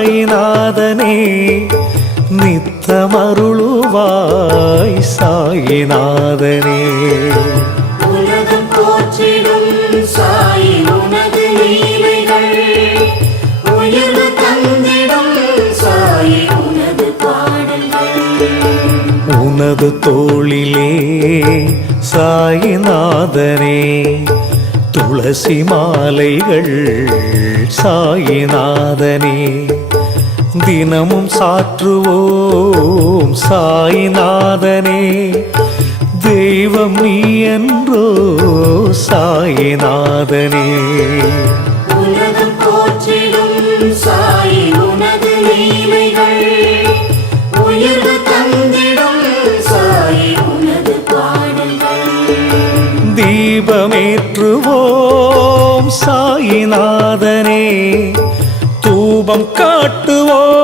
சாயிநாதனே நித்தமருளுவாய் சாயிநாதனே. உலகம் போற்றிடும் சாயி உனது லீலைகள் உயர்வு தந்திடும் சாயி உனது பாடல்கள். உனது தோளிலே சாயிநாதனே துளசி மாலைகள் சாயிநாதனே தினமும் சாற்றுவோம் சாயிநாதனே. தெய்வம் நீ என்றோ சாயிநாதனே. உலகம் போற்றிடும் சாயி உனது லீலைகள் உயர்வு தந்திடும் சாயி உனது பாடல்கள். தீபமேற்றுவோம் சாயிநாதனே தூபம் காட்டுவோம்